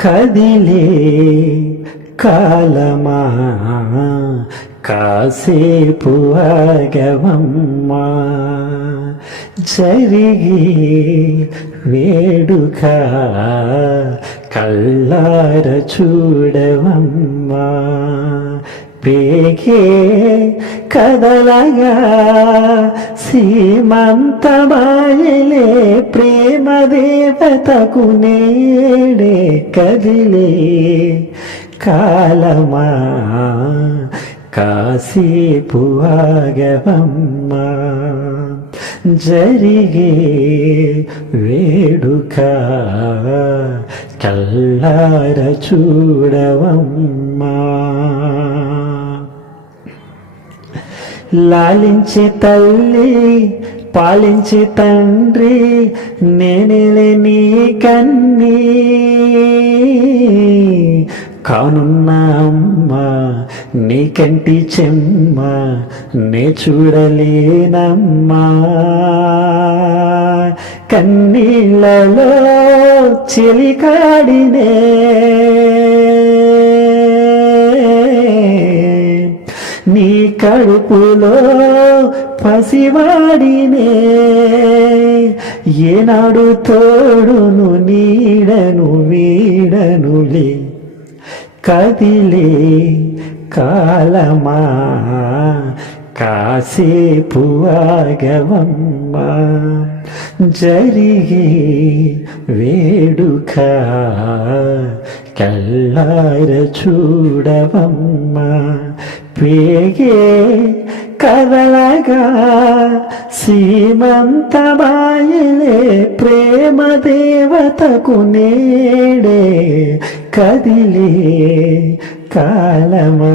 కదిలే కాలమా కాసేపు ఆగవమ్మా, జరిగి వేడుక కళ్ళార చూడవమ్మా, పేగే కదలగా సీమంతమాయలే ప్రేమ దేవతకు నేడే, కదిలే కాలమా కాసేపు ఆగవమ్మా, జరిగే వేడుక కళ్ళార చూడవమ్మా. లాలించే తల్లి పాలించే తండ్రి నేనేలే నీ కన్నీ, కానున్న అమ్మ నీ కంటి చెమ్మ నే చూడలేనమ్మా, కన్నీళ్ళలో చెలికాడినే నీ కడుపులో పసివాడినే, ఏనాడు తోడును నీడను వీడనులే, కదిలే కాలమా కాసేపు ఆగవమ్మా, జరిగే వేడుక కళ్ళార చూడవమ్మా, పేగే కదలగా సీమంతమాయలే ప్రేమ దేవతకు నేడే, కదిలే కాలమా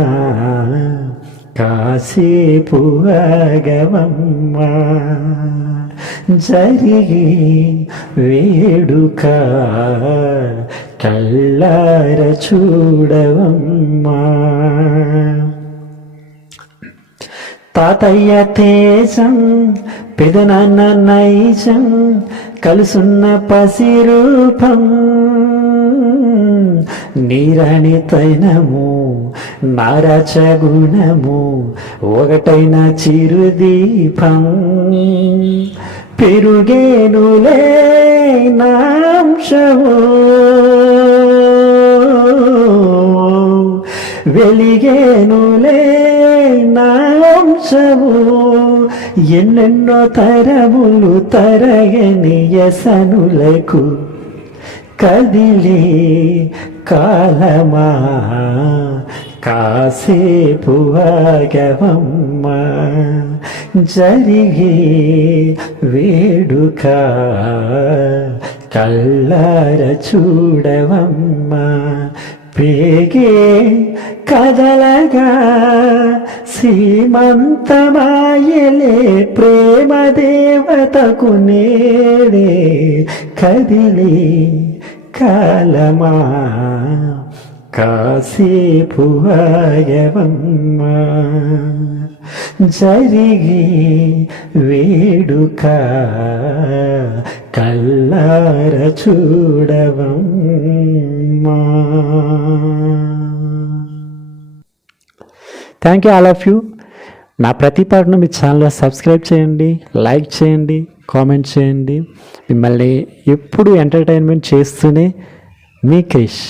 కాసేపు ఆగవమ్మా, జరిగి వేడుక కళ్ళార చూడవమ్మా. తాతయ్య తేజం పెదనాన్న నైజం కలుసున్న పసిరూపం, నీరాణితైనము నారాచ గుణము ఒకటైన చిరుదీపం, పెరుగేనులే నాంశము వెలిగేనులే నాంశము, ఎన్నెన్నో తరములు తరగని యసనులకు, కదిలే కాలమా కాసేపు ఆగవమ్మా, జరిగే వేడుక కళ్ళార చూడవమ్మా, పేగే కదలగా సీమంతమాయలే ప్రేమ దేవతకు నేడే, కదిలే కాలమా కాసేపు ఆగవమ్మా, జరిగి వేడుక కళ్ళార చూడవమ్మా. Thank you all of you. నా ప్రతి పాటను మీ ఛానల్లో సబ్స్క్రైబ్ చేయండి, లైక్ చేయండి, కామెంట్ చేయండి. మిమ్మల్ని ఎప్పుడు ఎంటర్టైన్మెంట్ చేస్తూనే మీ క్రిష్.